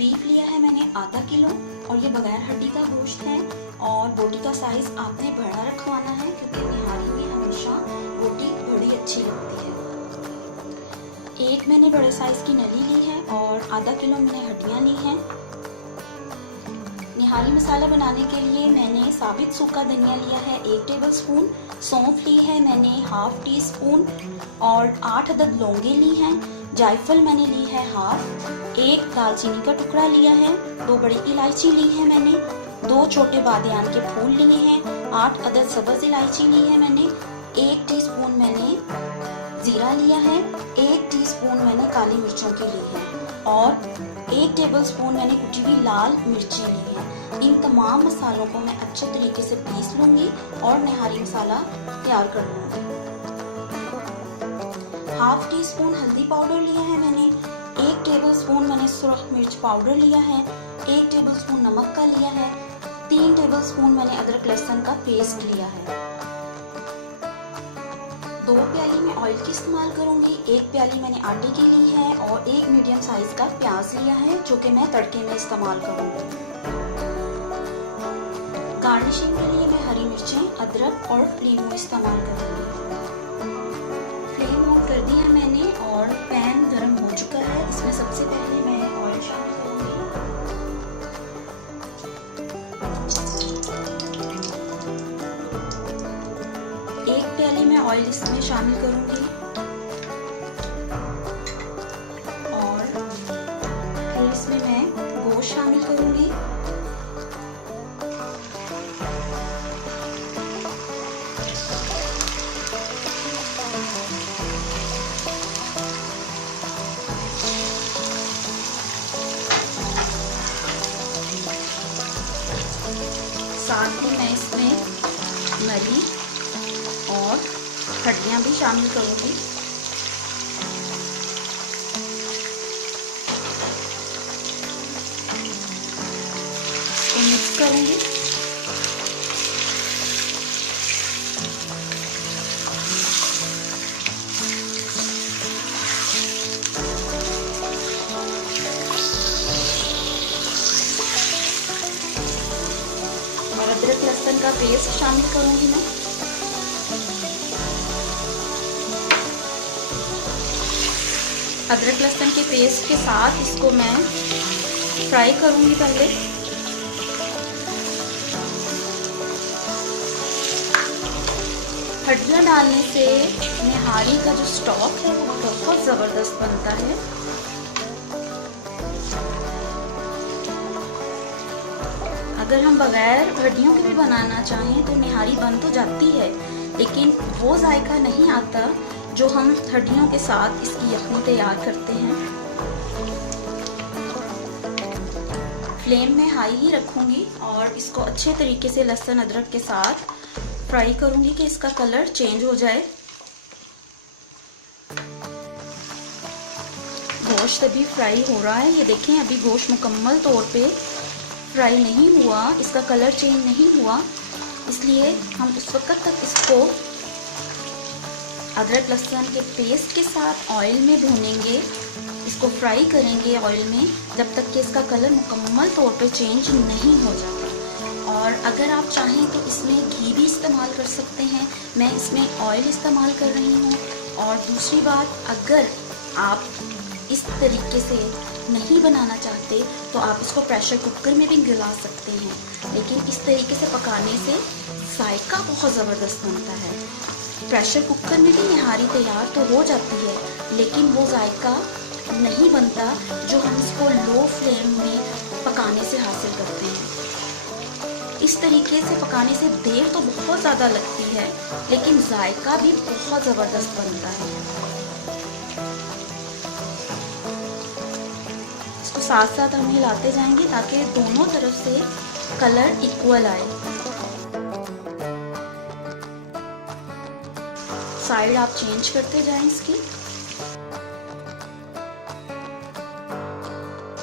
Beef लिया है मैंने आधा किलो और ये बगैर हड्डी का गोश्त है। और बोटी का साइज आपने बड़ा रखवाना है क्योंकि निहारी में हमेशा बोटी बड़ी अच्छी लगती है। एक मैंने बड़े साइज की नली ली है और आधा किलो मैंने हड्डियाँ ली हैं। निहारी मसाला बनाने के लिए मैंने साबित सूखा धनिया लिया है 1 टेबलस्पून, सौंफ ली है मैंने ½ टीस्पून और 8 अदद लौंगे ली हैं। जायफल मैंने ली है ½ 1 दालचीनी का टुकड़ा लिया है, 2 बड़ी इलायची ली है मैंने, 2 छोटे बादियान के फूल लिए हैं, 8 अदद सब्ज इलायची ली है मैंने, 1 टीस्पून मैंने जीरा लिया है, 1 टीस्पून मैंने काली मिर्चों की ली है और 1 टेबलस्पून मैंने कुटी हुई लाल मिर्ची ली है। इन तमाम मसालों को मैं अच्छे तरीके से पीस लूंगी और निहारी मसाला तैयार कर लूंगी। ½ टीस्पून हल्दी पाउडर लिया है मैंने, 1 टेबलस्पून मैंने सुरख मिर्च पाउडर लिया है, 1 टेबलस्पून नमक का लिया है, 3 टेबलस्पून मैंने अदरक लहसुन का पेस्ट लिया है। 2 प्याली मैं ऑयल की इस्तेमाल करूंगी, 1 प्याली मैंने आटे की ली है और 1 मीडियम साइज का प्याज लिया है जो कि मैं तड़के में इस्तेमाल करूंगी। गार्निशिंग के लिए मैं हरी मिर्चें, अदरक और नींबू इस्तेमाल करूंगी। फ्लेम ऑन कर दी है मैंने और पैन गर्म हो चुका है। इसमें सबसे पहले मैं ऑयल शामिल करूंगी। 1 प्याली मैं ऑयल इसमें शामिल करूंगी और फिर इसमें मैं गोश्त शामिल करूंगी। साथ ही मैं इसमें मरी और हड्डियाँ भी शामिल करूँगी। तो मिक्स करूँगी। अदरक लहसुन का पेस्ट शामिल करूंगी मैं। अदरक लहसुन के पेस्ट के साथ इसको मैं फ्राई करूंगी पहले। हड्डियां डालने से निहारी का जो स्टॉक है वो बहुत ज़बरदस्त बनता है। अगर हम बगैर हड्डियों के भी बनाना चाहें तो निहारी बन तो जाती है, लेकिन वो जायका नहीं आता जो हम हड्डियों के साथ इसकी यखनी तैयार करते हैं। फ्लेम में हाई ही रखूंगी और इसको अच्छे तरीके से लहसुन अदरक के साथ फ्राई करूंगी कि इसका कलर चेंज हो जाए। गोश्त अभी फ्राई हो रहा है, ये देखें अभी गोश्त मुकम्मल तौर पे फ्राई नहीं हुआ, इसका कलर चेंज नहीं हुआ, इसलिए हम उस वक्त तक इसको अदरक लहसुन के पेस्ट के साथ ऑयल में भूनेंगे, इसको फ्राई करेंगे ऑयल में जब तक कि इसका कलर मुकम्मल तौर पे चेंज नहीं हो जाता। और अगर आप चाहें तो इसमें घी भी इस्तेमाल कर सकते हैं, मैं इसमें ऑयल इस्तेमाल कर रही हूँ। और दूसरी बात, अगर आप इस तरीके से नहीं बनाना चाहते तो आप इसको प्रेशर कुकर में भी गला सकते हैं, लेकिन इस तरीके से पकाने से जायका बहुत ज़बरदस्त बनता है। प्रेशर कुकर में भी निहारी तैयार तो हो जाती है, लेकिन वो जायका नहीं बनता जो हम इसको लो फ्लेम में पकाने से हासिल करते हैं। इस तरीके से पकाने से देर तो बहुत ज़्यादा लगती है, लेकिन जायका भी बहुत ज़बरदस्त बनता है। साथ साथ हम हिलाते जाएंगे ताकि दोनों तरफ से कलर इक्वल आए। साइड आप चेंज करते जाएं इसकी।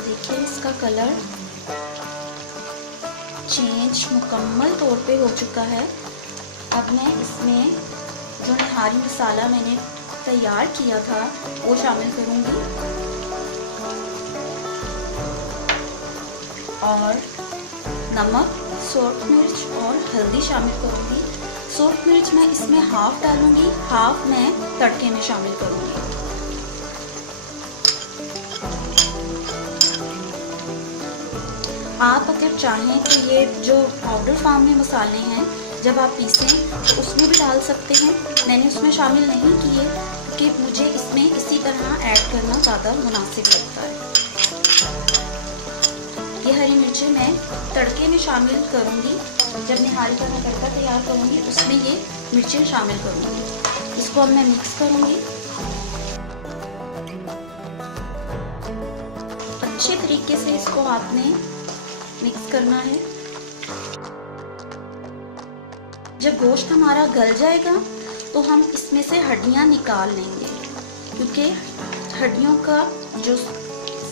देखिए इसका कलर चेंज मुकम्मल तौर पे हो चुका है। अब मैं इसमें जो निहारी मसाला मैंने तैयार किया था वो शामिल करूंगी। और नमक, सूरख मिर्च और हल्दी शामिल करूँगी। सूरख मिर्च मैं इसमें हाफ डालूँगी, हाफ मैं तड़के में शामिल करूँगी। आप अगर चाहें तो ये जो पाउडर फॉर्म में मसाले हैं जब आप पीसें तो उसमें भी डाल सकते हैं। मैंने उसमें शामिल नहीं किए क्योंकि मुझे इसमें इसी तरह ऐड करना ज़्यादा मुनासिब लगता है। ये हरी मिर्चें मैं तड़के में शामिल करूँगी। जब निहारी का मैं तड़का तैयार करूँगी उसमें ये मिर्चें शामिल करूँगी। इसको अब मैं मिक्स करूँगी। अच्छे तरीके से इसको आपने मिक्स करना है। जब गोश्त हमारा गल जाएगा तो हम इसमें से हड्डियां निकाल लेंगे क्योंकि हड्डियों का जो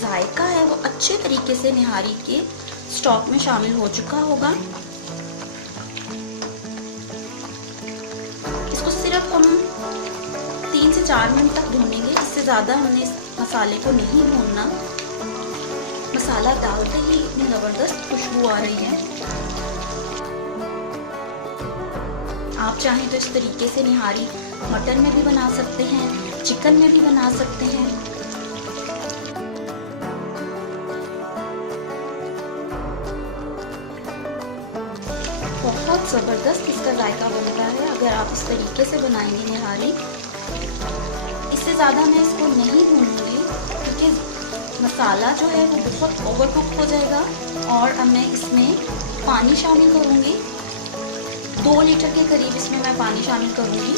जायका है वो अच्छे तरीके से निहारी के स्टॉक में शामिल हो चुका होगा। इसको सिर्फ हम 3 से 4 मिनट तक भूनेंगे। इससे ज़्यादा हमने इस मसाले को नहीं भूनना। मसाला डालते ही इतनी ज़बरदस्त खुशबू आ रही है। आप चाहें तो इस तरीके से निहारी मटन में भी बना सकते हैं, चिकन में भी बना सकते हैं। बहुत ज़बरदस्त इसका जायका बनता है अगर आप इस तरीके से बनाएंगे निहारी। इससे ज़्यादा मैं इसको नहीं भूनूंगी क्योंकि मसाला जो है वो बहुत ओवर कुक हो जाएगा। और अब मैं इसमें पानी शामिल करूँगी। 2 लीटर के करीब इसमें मैं पानी शामिल करूँगी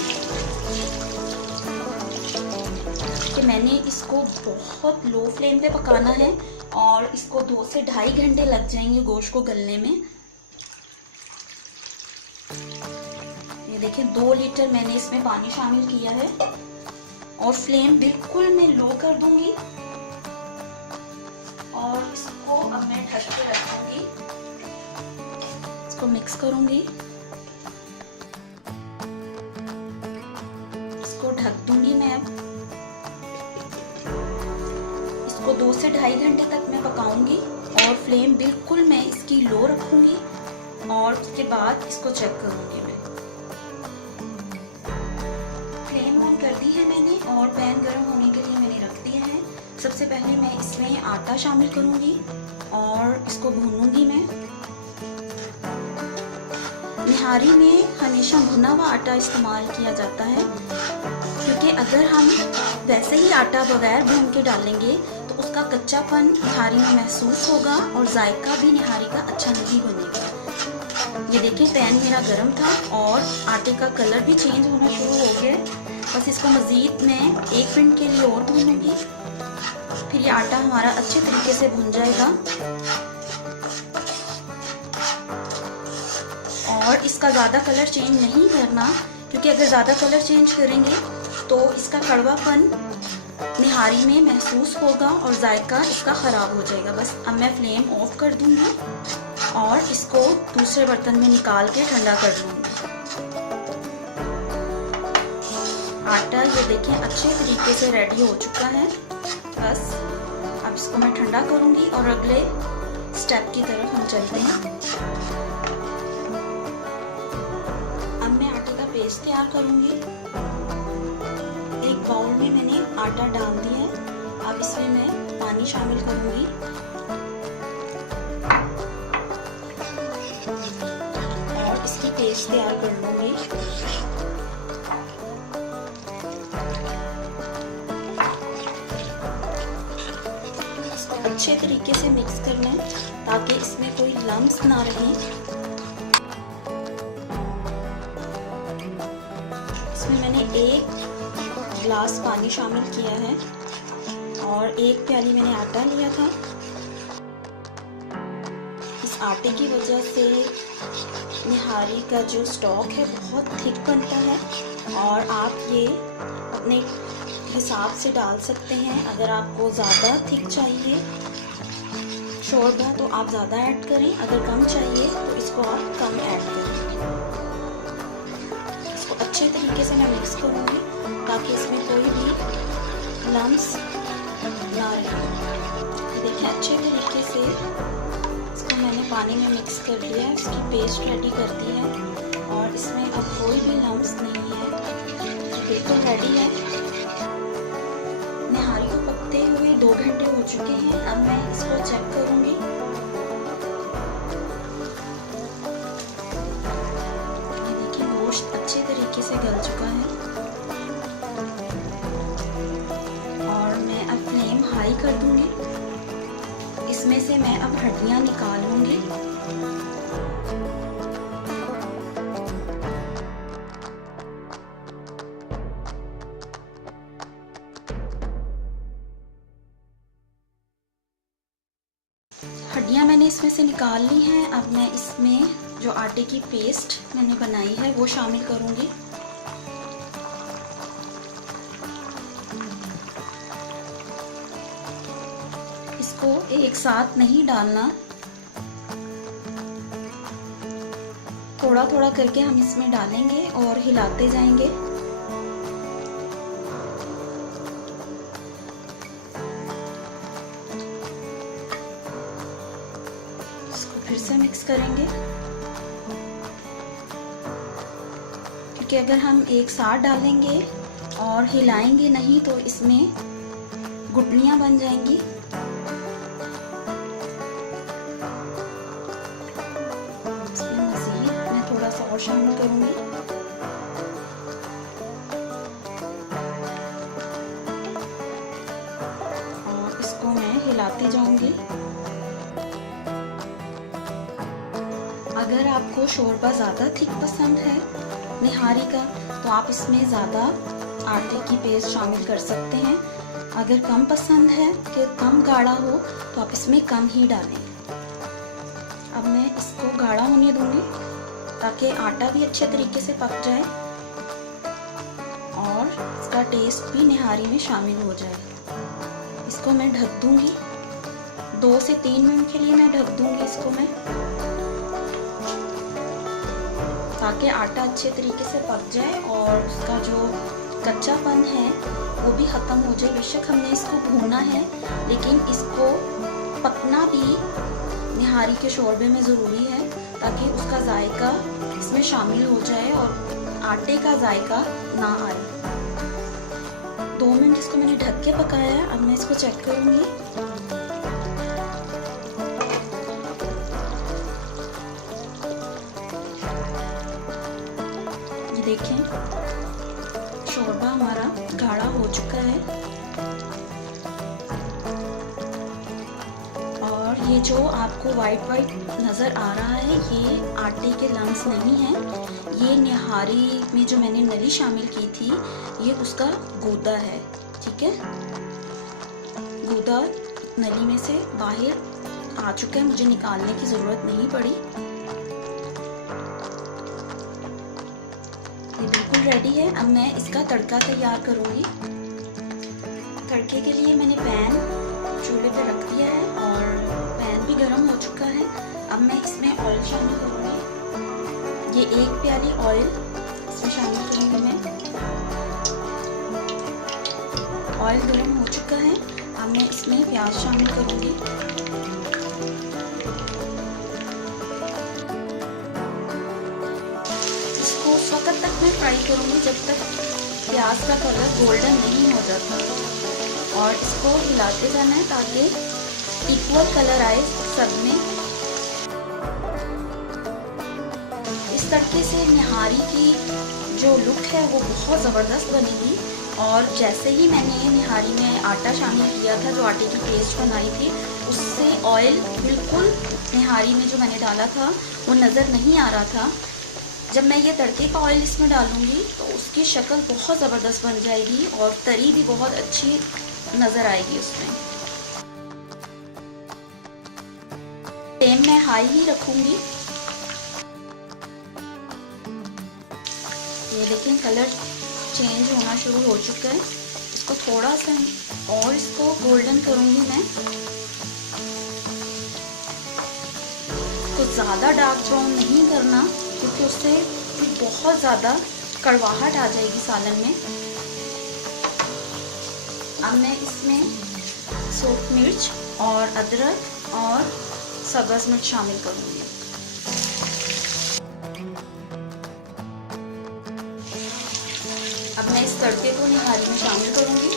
कि मैंने इसको बहुत लो फ्लेम पे पकाना है और इसको 2 से 2.5 घंटे लग जाएंगे गोश्त को गलने में। ये देखें 2 लीटर मैंने इसमें पानी शामिल किया है और फ्लेम बिल्कुल मैं लो कर दूंगी और इसको अब मैं ढक के रखूंगी। इसको मिक्स करूंगी, इसको ढक दूंगी मैं। अब इसको 2 से 2.5 घंटे तक मैं पकाऊंगी और फ्लेम बिल्कुल मैं इसकी लो रखूंगी और उसके बाद इसको चेक करूंगी मैं। फ्लेम ऑन कर दी है मैंने और पैन गर्म होने के लिए मैंने रख दिया है। सबसे पहले मैं इसमें आटा शामिल करूंगी और इसको भूनूंगी मैं। निहारी में हमेशा भुना हुआ आटा इस्तेमाल किया जाता है क्योंकि अगर हम वैसे ही आटा बगैर भून के डालेंगे तो उसका कच्चापन निहारी में महसूस होगा और जायका भी निहारी का अच्छा नहीं बनेगा। ये देखिए पैन मेरा गर्म था और आटे का कलर भी चेंज होना शुरू हो गया। बस इसको मज़ीद मैं 1 मिनट के लिए और भूनूंगी, फिर ये आटा हमारा अच्छे तरीके से भुन जाएगा। और इसका ज़्यादा कलर चेंज नहीं करना क्योंकि अगर ज़्यादा कलर चेंज करेंगे तो इसका कड़वापन निहारी में महसूस होगा और जायका इसका ख़राब हो जाएगा। बस अब मैं फ्लेम ऑफ कर दूंगी और इसको दूसरे बर्तन में निकाल के ठंडा कर लूँगी। आटा ये देखें अच्छे तरीके से रेडी हो चुका है। बस अब इसको मैं ठंडा करूँगी और अगले स्टेप की तरफ हम चलते हैं। अब मैं आटे का पेस्ट तैयार करूँगी। एक बाउल में मैंने आटा डाल दिया है। अब इसमें मैं पानी शामिल करूँगी और इसकी पेस्ट तैयार कर लूँगी। अच्छे तरीके से मिक्स करना है ताकि इसमें कोई लम्स ना रहे। इसमें मैंने 1 गिलास पानी शामिल किया है और 1 प्याली मैंने आटा लिया था। इस आटे की वजह से निहारी का जो स्टॉक है बहुत थिक बनता है और आप ये अपने हिसाब से डाल सकते हैं। अगर आपको ज़्यादा थिक चाहिए शोरबा तो आप ज़्यादा ऐड करें, अगर कम चाहिए तो इसको आप कम ऐड करें। इसको अच्छे तरीके से मैं मिक्स करूँगी ताकि इसमें कोई भी लम्स ना रहे। देखिए अच्छे तरीके से पानी में मिक्स कर लिया है, इसकी पेस्ट रेडी कर दी है और इसमें अब कोई भी लम्स नहीं है, बिल्कुल रेडी है। निहारी को पकते हुए 2 घंटे हो चुके हैं। अब मैं इसको चेक करूँगी। ये देखिए गोश्त अच्छे तरीके से गल चुका है और मैं अब फ्लेम हाई कर दूँगी। इसमें से मैं अब हड्डियाँ निकाल लूँगी। हड्डियाँ मैंने इसमें से निकाल ली हैं। अब मैं इसमें जो आटे की पेस्ट मैंने बनाई है वो शामिल करूँगी। इसको एक साथ नहीं डालना, थोड़ा थोड़ा करके हम इसमें डालेंगे और हिलाते जाएंगे। इसको फिर से मिक्स करेंगे, क्योंकि अगर हम एक साथ डालेंगे और हिलाएंगे नहीं तो इसमें गुठलियां बन जाएंगी। और शामिल करूंगी। और इसको मैं हिलाती जाऊंगी। अगर आपको शोरबा ज़्यादा थिक पसंद है निहारी का तो आप इसमें ज़्यादा आटे की पेस्ट शामिल कर सकते हैं। अगर कम पसंद है कि कम गाढ़ा हो तो आप इसमें कम ही डालें। अब मैं इसको गाढ़ा होने दूंगी ताकि आटा भी अच्छे तरीके से पक जाए और इसका टेस्ट भी निहारी में शामिल हो जाए। इसको मैं ढक दूंगी, 2 से 3 मिनट के लिए मैं ढक दूंगी इसको मैं, ताकि आटा अच्छे तरीके से पक जाए और उसका जो कच्चापन है वो भी ख़त्म हो जाए। बेशक हमने इसको भूना है लेकिन इसको पकना भी निहारी के शोरबे में ज़रूरी है ताकि उसका जायका इसमें शामिल हो जाए और आटे का जायका ना आए। 2 मिनट इसको मैंने ढक के पकाया है। अब मैं इसको चेक करूँगी। ये देखें शोरबा हमारा गाढ़ा हो चुका है और ये जो आपको वाइट वाइट नज़र आ रहा है ये आटे के लम्स नहीं हैं, ये निहारी में जो मैंने नली शामिल की थी ये उसका गूदा है। ठीक है, गूदा नली में से बाहर आ चुका है, मुझे निकालने की ज़रूरत नहीं पड़ी। ये बिल्कुल रेडी है। अब मैं इसका तड़का तैयार करूँगी। तड़के के लिए मैंने पैन चूल्हे पे रख दिया है और पैन भी गर्म हो चुका है। अब मैं इसमें ऑयल शामिल करूँगी। ये 1 प्याली ऑयल इसमें शामिल करूँगी मैं। ऑयल गर्म हो चुका है। अब मैं इसमें प्याज शामिल करूँगी। इसको उस वक्त तक मैं फ्राई करूँगी जब तक प्याज का कलर गोल्डन नहीं हो जाता और इसको हिलाते जाना है ताकि इक्वल कलर आए सब में। इस तरीके से निहारी की जो लुक है वो बहुत ज़बरदस्त बनेगी। और जैसे ही मैंने निहारी में आटा शामिल किया था, जो आटे की पेस्ट बनाई थी, उससे ऑयल बिल्कुल निहारी में जो मैंने डाला था वो नज़र नहीं आ रहा था। जब मैं ये तड़के का ऑयल इसमें डालूंगी तो उसकी शक्ल बहुत ज़बरदस्त बन जाएगी और तरी भी बहुत अच्छी नज़र आएगी उसमें। फ्लेम मैं हाई ही रखूंगी। ये देखें कलर चेंज होना शुरू हो चुका है। इसको थोड़ा सा और इसको गोल्डन करूंगी मैं। इसको ज़्यादा डार्क ब्राउन नहीं करना क्योंकि उससे बहुत ज़्यादा कड़वाहट आ जाएगी सालन में। अब मैं इसमें सूख मिर्च और अदरक और सब्ज़ मिर्च शामिल करूँगी। अब मैं इस तड़के को निहारी में शामिल करूँगी।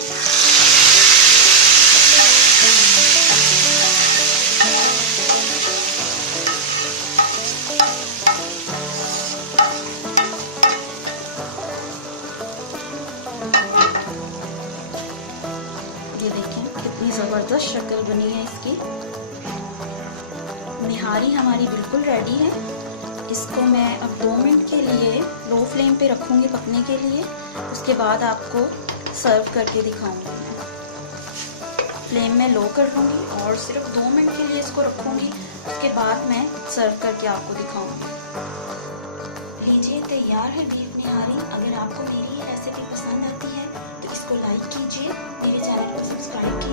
ये देखें कितनी ज़बरदस्त शक्ल बनी है इसकी। निहारी हमारी बिल्कुल रेडी है। इसको मैं अब 2 मिनट के लिए लो फ्लेम पे रखूँगी पकने के लिए। उसके बाद आपको सर्व करके दिखाऊँगी। मैं फ्लेम में लो कर दूँगी और सिर्फ 2 मिनट के लिए इसको रखूँगी। उसके बाद मैं सर्व करके आपको दिखाऊँगी। लीजिए, तैयार है बीफ निहारी। अगर आपको मेरी ये रेसिपी पसंद आती है तो इसको लाइक कीजिए, मेरे चैनल को सब्सक्राइब कीजिए।